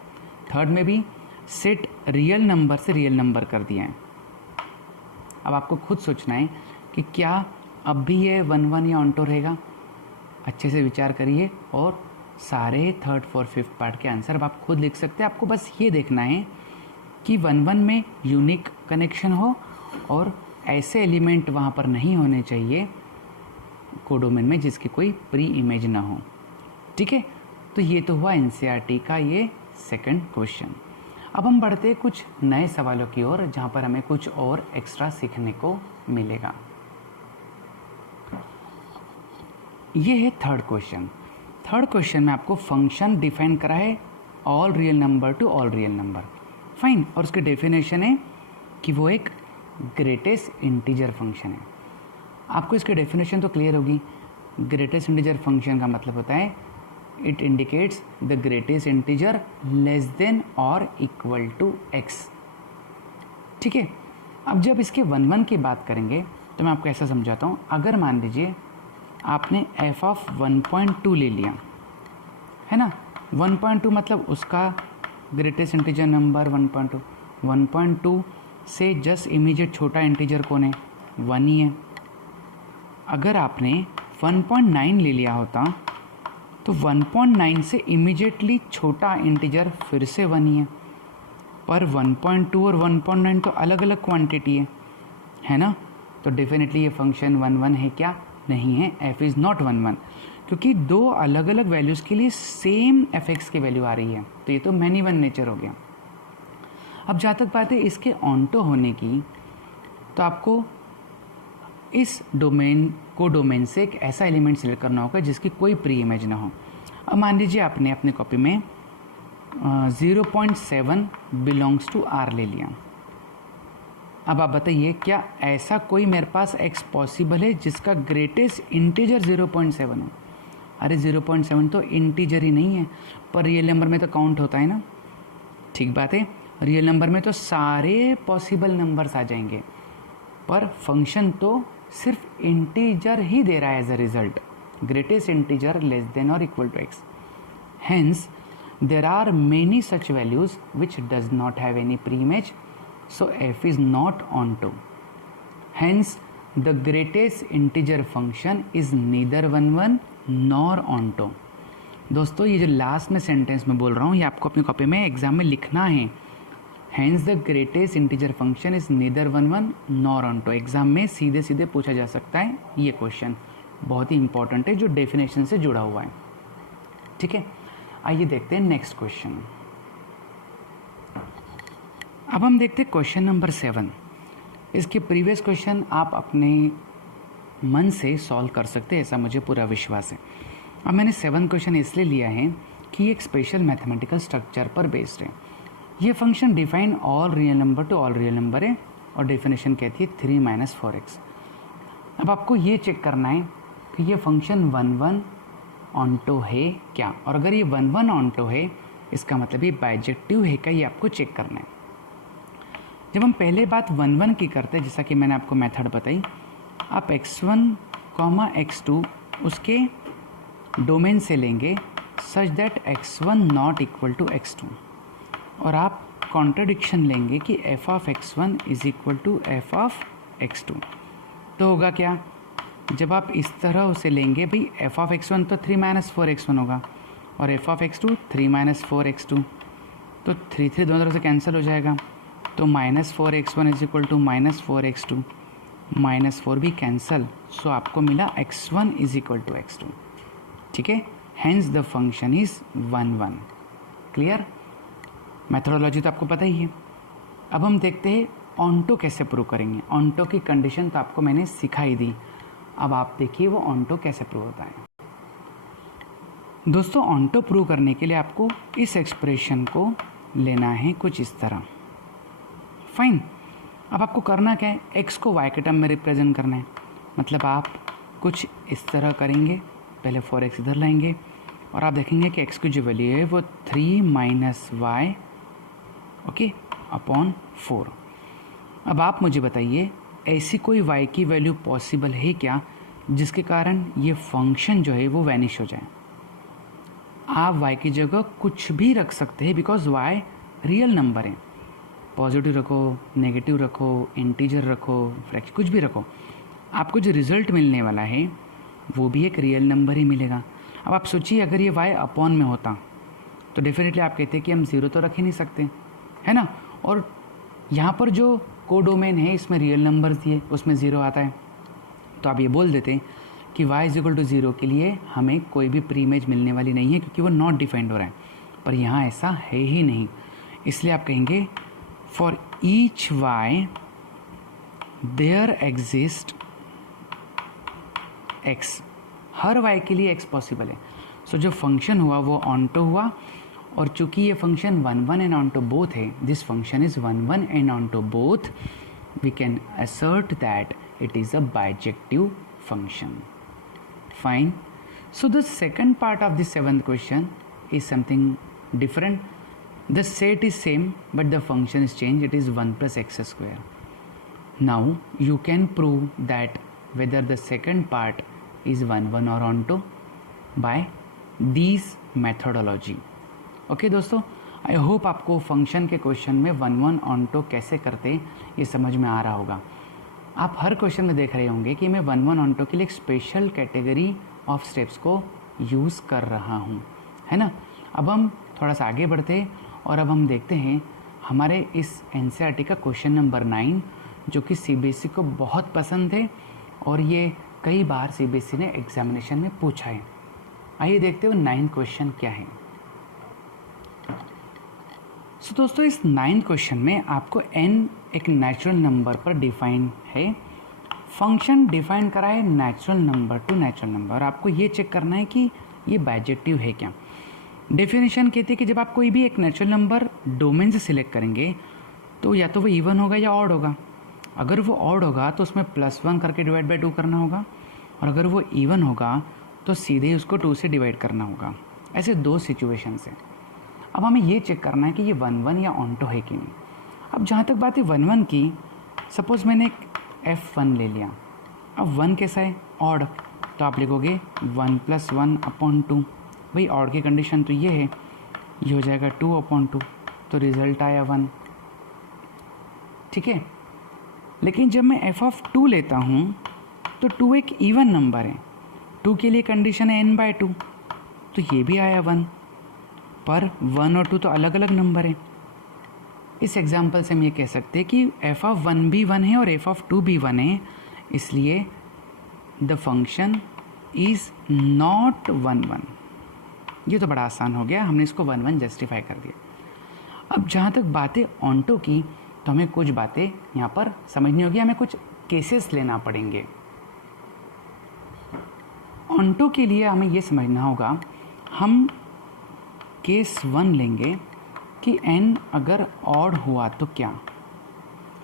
थर्ड में भी सेट रियल नंबर से रियल नंबर कर दिया है। अब आपको खुद सोचना है कि क्या अब भी ये 1 या ऑन्टो रहेगा। अच्छे से विचार करिए और सारे थर्ड फोर्थ फिफ्थ पार्ट के आंसर अब आप खुद लिख सकते हैं। आपको बस ये देखना है कि 1 में यूनिक कनेक्शन हो और ऐसे एलिमेंट वहाँ पर नहीं होने चाहिए कोडोमेन में जिसकी कोई प्री इमेज ना हो। ठीक है, तो ये तो हुआ एनसीईआरटी का ये सेकंड क्वेश्चन। अब हम बढ़ते हैं कुछ नए सवालों की ओर, जहाँ पर हमें कुछ और एक्स्ट्रा सीखने को मिलेगा। ये है थर्ड क्वेश्चन। थर्ड क्वेश्चन में आपको फंक्शन डिफाइन करा है all real number two all real number, fine, और उसकी डेफिनेशन है कि वो एक ग्रेटेस्ट इंटीजर फंक्शन है। आपको इसकी डेफिनेशन तो क्लियर होगी। ग्रेटेस्ट इंटीजर फंक्शन का मतलब होता है it indicates the greatest integer less than और इक्वल टू x। ठीक है, अब जब इसके 1 की बात करेंगे तो मैं आपको ऐसा समझाता हूँ। अगर मान लीजिए आपने f ऑफ 1.2 ले लिया, है ना, 1.2 मतलब उसका ग्रेटेस्ट इंटीजर नंबर 1.2, 1.2 से जस्ट इमीडिएट छोटा इंटीजर कौन है? 1 ही है। अगर आपने 1.9 ले लिया होता तो 1.9 से इमीडिएटली छोटा इंटीजर फिर से 1 ही है, पर 1.2 और 1.9 तो अलग अलग क्वांटिटी है ना, तो डेफिनेटली ये फंक्शन 1 है क्या? नहीं है। f इज़ नॉट 1, क्योंकि दो अलग अलग वैल्यूज़ के लिए सेम fx की वैल्यू आ रही है, तो ये तो मैनी 1 नेचर हो गया। अब जहाँ तक बात है इसके ऑन्टो होने की, तो आपको इस डोमेन को डोमेन से एक ऐसा एलिमेंट सिलेक्ट करना होगा जिसकी कोई प्री इमेज ना हो। अब मान लीजिए आपने अपने कॉपी में 0.7 बिलोंग्स टू r ले लिया। अब आप बताइए क्या ऐसा कोई मेरे पास x पॉसिबल है जिसका ग्रेटेस्ट इंटीजर 0.7 हो? अरे 0.7 तो इंटीजर ही नहीं है, पर रियल नंबर में तो काउंट होता है ना। ठीक बात है, रियल नंबर में तो सारे पॉसिबल नंबर्स आ जाएंगे, पर फंक्शन तो सिर्फ इंटीजर ही दे रहा है as a result, greatest integer less than और equal to x। Hence there are many such values which does not have any pre image, so f is not onto. Hence the greatest integer function is neither 1 nor onto. दोस्तों ये जो last में sentence में बोल रहा हूँ ये आपको अपनी कॉपी में एग्जाम में लिखना है। Hence the greatest integer function is neither 1 nor onto. Exam में सीधे सीधे पूछा जा सकता है ये क्वेश्चन, बहुत ही इंपॉर्टेंट है जो डेफिनेशन से जुड़ा हुआ है। ठीक है, आइए देखते हैं नेक्स्ट क्वेश्चन। अब हम देखते हैं क्वेश्चन नंबर 7। इसके प्रीवियस क्वेश्चन आप अपने मन से सॉल्व कर सकते हैं, ऐसा मुझे पूरा विश्वास है। अब मैंने 7 क्वेश्चन इसलिए लिया है कि ये एक स्पेशल मैथमेटिकल स्ट्रक्चर पर बेस्ड है। ये function define all real number two all real number है और डेफिनेशन कहती है 3 - 4x। अब आपको ये चेक करना है कि ये फंक्शन 1 ऑनटो है क्या, और अगर ये 1 ऑनटो है इसका मतलब ये बाइजेक्टिव है क्या, ये आपको चेक करना है। जब हम पहले बात 1 की करते हैं, जैसा कि मैंने आपको मेथड बताई, आप x1, x2 उसके डोमेन से लेंगे such that x1 not equal to x2, और आप कॉन्ट्रडिक्शन लेंगे कि f of x1 is equal to f of x2। तो होगा क्या, जब आप इस तरह उसे लेंगे भाई f ऑफ x1 तो 3 - 4x1 होगा, और f ऑफ x2 3 - 4x2, तो 3 दोनों तरफ से कैंसिल हो जाएगा, तो -4x1 is equal to -4x2, -4 भी कैंसल, सो आपको मिला x1 is equal to x2। ठीक है, hence the function is 1 clear. Methodology तो आपको पता ही है। अब हम देखते हैं ऑनटो कैसे प्रूव करेंगे। ऑनटो की कंडीशन तो आपको मैंने सिखाई दी, अब आप देखिए वो ऑनटो कैसे प्रूव होता है। दोस्तों ऑनटो प्रूव करने के लिए आपको इस एक्सप्रेशन को लेना है कुछ इस तरह। फाइन, अब आपको करना क्या है, x को y के टर्म में रिप्रेजेंट करना है, मतलब आप कुछ इस तरह करेंगे, पहले 4x इधर लाएंगे और आप देखेंगे कि x की जो वैल्यू है वो 3 - y ओके अपॉन 4। अब आप मुझे बताइए ऐसी कोई y की वैल्यू पॉसिबल है क्या जिसके कारण ये फंक्शन जो है वो वैनिश हो जाए। आप y की जगह कुछ भी रख सकते हैं बिकॉज y रियल नंबर है, पॉजिटिव रखो, नेगेटिव रखो, इंटीजर रखो, फ्रैक्शन, कुछ भी रखो, आपको जो रिज़ल्ट मिलने वाला है वो भी एक रियल नंबर ही मिलेगा। अब आप सोचिए अगर ये y अपॉन में होता तो डेफिनेटली आप कहते कि हम 0 तो रख ही नहीं सकते, है ना। और यहाँ पर जो कोडोमेन है इसमें रियल नंबर्स दिए, उसमें 0 आता है, तो आप ये बोल देते कि y इज इक्वल टू 0 के लिए हमें कोई भी प्री इमेज मिलने वाली नहीं है क्योंकि वो नॉट डिफाइंड हो रहा है, पर यहाँ ऐसा है ही नहीं। इसलिए आप कहेंगे for each y there exist x, हर y के लिए x पॉसिबल है। सो जो फंक्शन हुआ वो ऑनटो हुआ, और चूंकि ये फंक्शन 1 एंड ऑनटो बोथ है, this function is 1 and onto both, we can assert that it is a bijective function. Fine, so the second part of the 7th question is something different. The set is same but the function is changed, it is 1 + x square. Now you can prove that whether the second part is 1 or onto by these methodology. Okay दोस्तों, I hope आपको function के question में 1 onto कैसे करते ये समझ में आ रहा होगा। आप हर क्वेश्चन में देख रहे होंगे कि मैं 1 ऑनटो के लिए एक स्पेशल कैटेगरी ऑफ स्टेप्स को यूज़ कर रहा हूँ, है ना। अब हम थोड़ा सा आगे बढ़ते हैं और अब हम देखते हैं हमारे इस एनसीईआरटी का क्वेश्चन नंबर 9 जो कि सीबीएसई को बहुत पसंद है और ये कई बार सीबीएसई ने एग्जामिनेशन में पूछा है। आइए देखते हो 9 क्वेश्चन क्या है। सो दोस्तों इस 9 क्वेश्चन में आपको n एक नेचुरल नंबर पर डिफाइन है, फंक्शन डिफाइन करा है natural number to natural number, और आपको ये चेक करना है कि ये बाइजेक्टिव है क्या। डेफिनेशन कहती है कि जब आप कोई भी एक नेचुरल नंबर डोमेन से सिलेक्ट करेंगे तो या तो वो इवन होगा या ऑड होगा। अगर वो ऑड होगा तो उसमें +1 करके डिवाइड बाय 2 करना होगा, और अगर वो इवन होगा तो सीधे उसको 2 से डिवाइड करना होगा। ऐसे 2 सिचुएशंस हैं। अब हमें ये चेक करना है कि ये 1 या ऑनटो है कि नहीं। अब जहाँ तक बात है 1 की, सपोज़ मैंने एक f1 ले लिया। अब 1 कैसा है, ऑड, तो आप लिखोगे 1 + 1 अपॉन 2। भाई ऑड की कंडीशन तो ये है, ये हो जाएगा 2/2, तो रिज़ल्ट आया 1। ठीक है, लेकिन जब मैं f(2) लेता हूँ तो 2 एक इवन नंबर है, 2 के लिए कंडीशन है n/2, तो ये भी आया 1, पर 1 और 2 तो अलग अलग नंबर है। इस एग्जांपल से हम ये कह सकते हैं कि f(1) भी 1 है और f(2) भी 1 है, इसलिए द फंक्शन इज़ नॉट 1. ये तो बड़ा आसान हो गया, हमने इसको 1 जस्टिफाई कर दिया। अब जहाँ तक बातें ऑनटो की, तो हमें कुछ बातें यहाँ पर समझनी होगी, हमें कुछ केसेस लेना पड़ेंगे। ऑनटो के लिए हमें ये समझना होगा, हम केस 1 लेंगे कि n अगर ऑड हुआ तो क्या।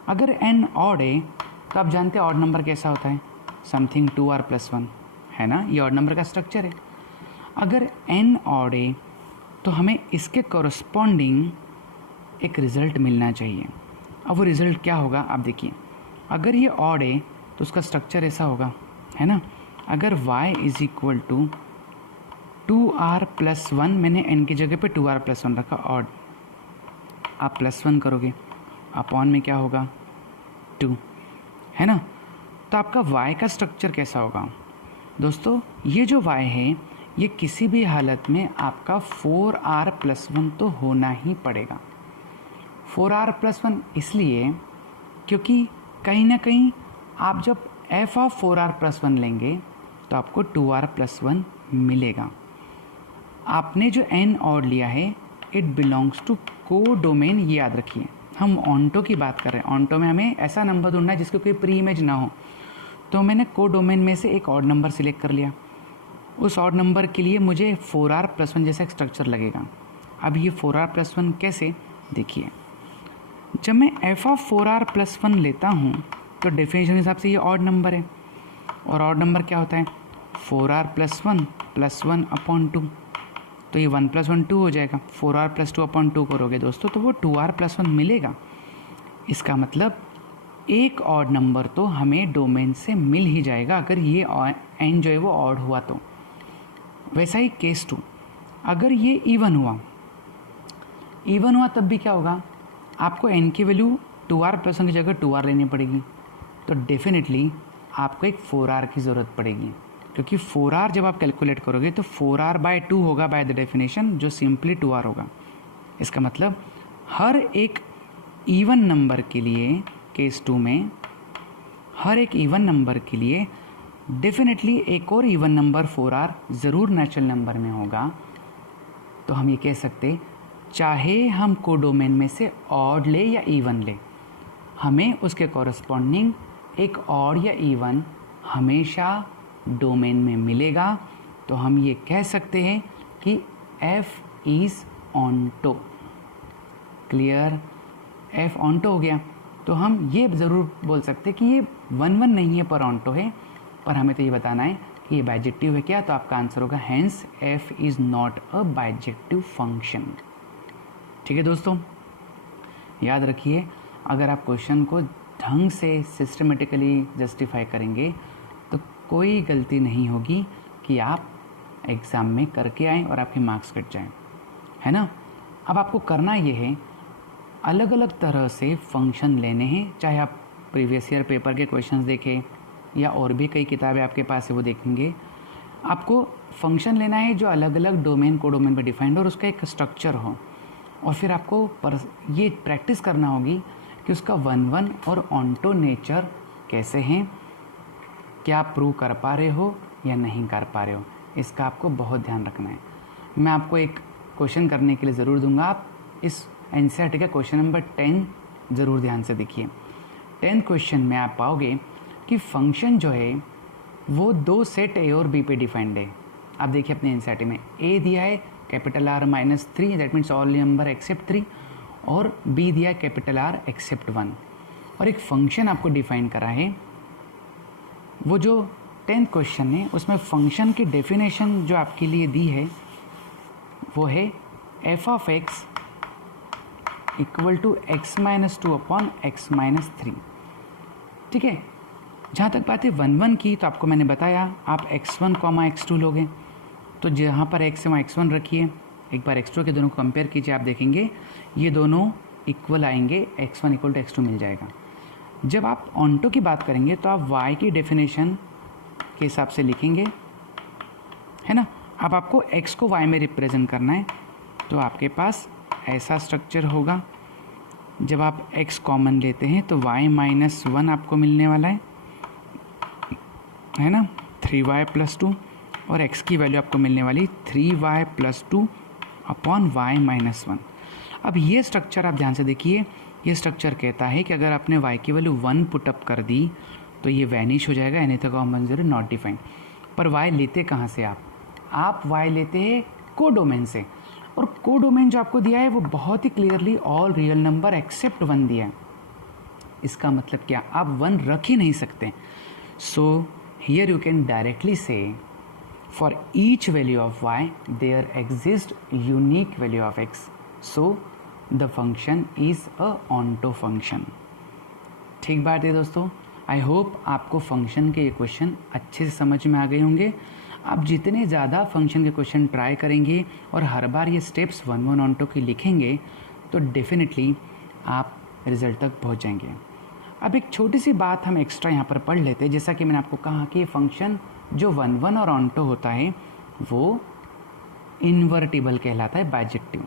अगर n ऑड है तो आप जानते हैं ऑड नंबर कैसा होता है, समथिंग 2r+1 है ना, ये ऑड नंबर का स्ट्रक्चर है। अगर n ऑड है तो हमें इसके कॉरस्पॉन्डिंग एक रिज़ल्ट मिलना चाहिए। अब वो रिज़ल्ट क्या होगा आप देखिए, अगर ये ऑड है तो उसका स्ट्रक्चर ऐसा होगा, है ना। अगर y is equal to 2r+1, मैंने n की जगह पे 2r+1 रखा, ऑड, आप +1 करोगे, अपॉन में क्या होगा 2, है ना। तो आपका y का स्ट्रक्चर कैसा होगा दोस्तों, ये जो y है ये किसी भी हालत में आपका 4r+1 तो होना ही पड़ेगा। 4r+1 इसलिए क्योंकि कहीं ना कहीं आप जब f ऑफ 4r+1 लेंगे तो आपको 2r+1 मिलेगा। आपने जो n ऑड लिया है इट बिलोंग्स टू को डोमेन, ये याद रखिए। हम ऑन्टो की बात कर रहे हैं, ऑन्टो में हमें ऐसा नंबर ढूंढना है जिसको कोई प्री इमेज ना हो। तो मैंने को डोमेन में से एक ऑड नंबर सिलेक्ट कर लिया, उस ऑड नंबर के लिए मुझे 4r+1 जैसा एक स्ट्रक्चर लगेगा। अब ये 4r+1 कैसे, देखिए, जब मैं f ऑफ 4r+1 लेता हूँ तो डेफिनेशन के हिसाब से ये ऑड नंबर है, और ऑड नंबर क्या होता है 4r+1 +1 अपॉन 2, तो ये 1 + 1 2 हो जाएगा। 4r+2 अपॉन 2 करोगे दोस्तों तो वो 2r+1 मिलेगा। इसका मतलब एक ऑड नंबर तो हमें डोमेन से मिल ही जाएगा अगर ये n जो है वो ऑड हुआ तो। वैसा ही केस 2, अगर ये इवन हुआ तब भी क्या होगा, आपको n की वैल्यू 2r+1 की जगह 2r लेनी पड़ेगी, तो डेफिनेटली आपको एक 4r की ज़रूरत पड़ेगी, क्योंकि 4r जब आप कैलकुलेट करोगे तो 4r/2 होगा बाय द डेफिनेशन, जो सिंपली 2r होगा। इसका मतलब हर एक इवन नंबर के लिए, केस 2 में हर एक इवन नंबर के लिए डेफिनेटली एक और इवन नंबर 4r ज़रूर नेचुरल नंबर में होगा। तो हम ये कह सकते, चाहे हम कोडोमेन में से ऑड ले या इवन ले, हमें उसके कॉरस्पॉन्डिंग एक ऑड या इवन हमेशा डोमेन में मिलेगा। तो हम ये कह सकते हैं कि f is onto. Clear, f onto हो गया। तो हम ये ज़रूर बोल सकते हैं कि ये 1 1 नहीं है पर ऑन्टो है, पर हमें तो ये बताना है कि ये बाइजेक्टिव है क्या, तो आपका आंसर होगा hence f is not a bijective function. ठीक है दोस्तों, याद रखिए, अगर आप क्वेश्चन को ढंग से सिस्टमेटिकली जस्टिफाई करेंगे तो कोई गलती नहीं होगी कि आप एग्ज़ाम में करके आएँ और आपके मार्क्स कट जाएँ, है ना। अब आपको करना ये है, अलग अलग तरह से फंक्शन लेने हैं, चाहे आप प्रीवियस ईयर पेपर के क्वेश्चंस देखें या और भी कई किताबें आपके पास है वो देखेंगे। आपको फंक्शन लेना है जो अलग अलग डोमेन को डोमेन पर डिफाइंड और उसका एक स्ट्रक्चर हो, और फिर आपको ये प्रैक्टिस करना होगी कि उसका 1 1 और ऑन्टो नेचर कैसे हैं, क्या आप प्रूव कर पा रहे हो या नहीं कर पा रहे हो, इसका आपको बहुत ध्यान रखना है। मैं आपको एक क्वेश्चन करने के लिए ज़रूर दूंगा, आप इस एनसीईआरटी का क्वेश्चन नंबर 10 ज़रूर ध्यान से देखिए। 10th क्वेश्चन में आप पाओगे कि फंक्शन जो है वो 2 सेट ए और बी पे डिफाइंड है। आप देखिए अपने एनसीईआरटी में ए दिया है capital R -3, that means all number except 3, और बी दिया है कैपिटल R एक्सेप्ट 1, और एक फंक्शन आपको डिफाइन करा है। वो जो 10th क्वेश्चन है उसमें फंक्शन की डेफिनेशन जो आपके लिए दी है वो है f of x equal to x -2 upon x -3। ठीक है, जहाँ तक बात है 1 1 की, तो आपको मैंने बताया आप x1, x2 लोगे, तो जहाँ पर x है वहाँ x1 रखिए, एक बार x2 के दोनों को कंपेयर कीजिए, आप देखेंगे ये दोनों इक्वल आएंगे, x1 इक्वल टू x2 मिल जाएगा। जब आप ऑन्टो की बात करेंगे तो आप y की डेफिनेशन के हिसाब से लिखेंगे, है ना। अब आपको x को y में रिप्रेजेंट करना है, तो आपके पास ऐसा स्ट्रक्चर होगा। जब आप x कॉमन लेते हैं तो y -1 आपको मिलने वाला है ना, 3y + 2, और x की वैल्यू आपको मिलने वाली 3y + 2 अपॉन y -1। अब ये स्ट्रक्चर आप ध्यान से देखिए, ये स्ट्रक्चर कहता है कि अगर आपने y की वैल्यू 1 पुटअप कर दी तो ये वैनिश हो जाएगा, एनीथिंग कॉमन 0 नॉट डिफाइंड। पर y लेते कहाँ से आप y लेते हैं को डोमेन से, और को डोमेन जो आपको दिया है वो बहुत ही clearly all real number except 1 दिया है। इसका मतलब क्या, आप 1 रख ही नहीं सकते। सो here you can directly say for each value of y there exists unique value of x, so the function is a onto function। ठीक बात है दोस्तों, आई होप आपको फंक्शन के ये क्वेश्चन अच्छे से समझ में आ गए होंगे। आप जितने ज़्यादा फंक्शन के क्वेश्चन ट्राई करेंगे और हर बार ये स्टेप्स 1-1 ऑनटो की लिखेंगे तो डेफिनेटली आप रिजल्ट तक पहुंच जाएंगे। अब एक छोटी सी बात हम एक्स्ट्रा यहाँ पर पढ़ लेते हैं। जैसा कि मैंने आपको कहा कि ये फंक्शन जो 1-1 और ऑनटो होता है वो इन्वर्टिबल कहलाता है, बाइजेक्टिव।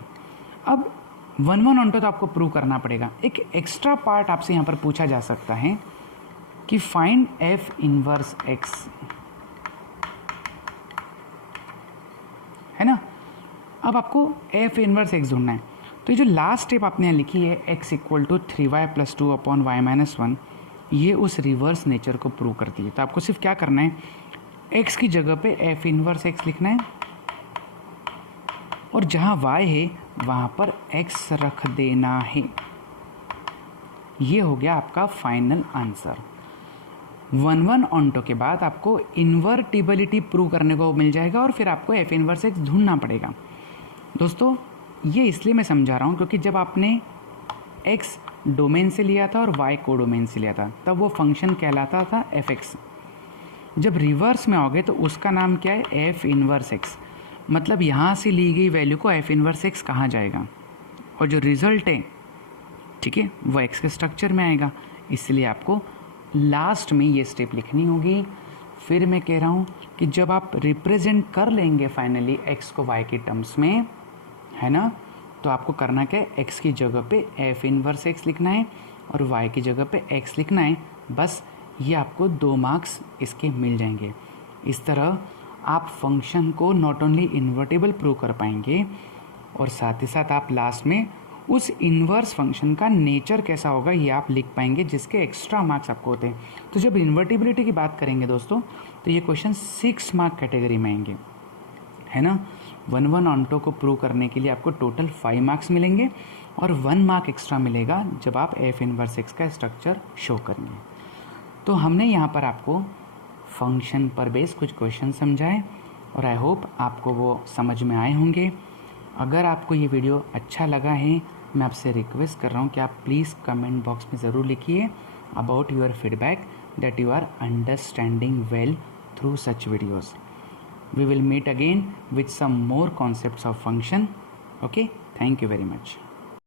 अब 1-1 ऑनटो तो आपको प्रूव करना पड़ेगा। एक एक्स्ट्रा पार्ट आपसे यहाँ पर पूछा जा सकता है कि फाइंड एफ इनवर्स एक्स, है ना। अब आपको एफ इनवर्स एक्स ढूंढना है, तो ये जो लास्ट स्टेप आपने यहाँ लिखी है x = 3y + 2 अपॉन y - 1, ये उस रिवर्स नेचर को प्रूव करती है। तो आपको सिर्फ क्या करना है, x की जगह पे एफ इनवर्स एक्स लिखना है और जहाँ y है वहाँ पर x रख देना है। ये हो गया आपका फाइनल आंसर। 1-1 ऑनटो के बाद आपको इन्वर्टिबिलिटी प्रूव करने को मिल जाएगा और फिर आपको एफ इनवर्स एक्स ढूंढना पड़ेगा। दोस्तों ये इसलिए मैं समझा रहा हूँ क्योंकि जब आपने x डोमेन से लिया था और y को डोमेन से लिया था तब वो फंक्शन कहलाता था f(x). जब रिवर्स में आओगे तो उसका नाम क्या है, एफ इनवर्स एक्स। मतलब यहाँ से ली गई वैल्यू को एफ इनवर्स एक्स कहा जाएगा और जो रिजल्ट है, ठीक है, वो x के स्ट्रक्चर में आएगा। इसलिए आपको लास्ट में ये स्टेप लिखनी होगी। फिर मैं कह रहा हूँ कि जब आप रिप्रेजेंट कर लेंगे फाइनली x को y के टर्म्स में, है ना, तो आपको करना क्या है, x की जगह पे एफ इनवर्स एक्स लिखना है और y की जगह पे x लिखना है। बस ये आपको 2 मार्क्स इसके मिल जाएंगे। इस तरह आप फंक्शन को नॉट ओनली इन्वर्टिबल प्रूव कर पाएंगे और साथ ही साथ आप लास्ट में उस इन्वर्स फंक्शन का नेचर कैसा होगा ये आप लिख पाएंगे, जिसके एक्स्ट्रा मार्क्स आपको होते हैं। तो जब इन्वर्टिबिलिटी की बात करेंगे दोस्तों तो ये क्वेश्चन 6 मार्क कैटेगरी में आएंगे, है ना। 1-1 ऑनटो को प्रूव करने के लिए आपको टोटल 5 मार्क्स मिलेंगे और 1 मार्क एक्स्ट्रा मिलेगा जब आप एफ इनवर्स एक्स का स्ट्रक्चर शो करेंगे। तो हमने यहाँ पर आपको फंक्शन पर बेस कुछ क्वेश्चन समझाए और आई होप आपको वो समझ में आए होंगे। अगर आपको ये वीडियो अच्छा लगा है, मैं आपसे रिक्वेस्ट कर रहा हूँ कि आप प्लीज़ कमेंट बॉक्स में ज़रूर लिखिए about your feedback that you are understanding well through such videos. We will meet again with some more concepts of function. Okay, thank you very much.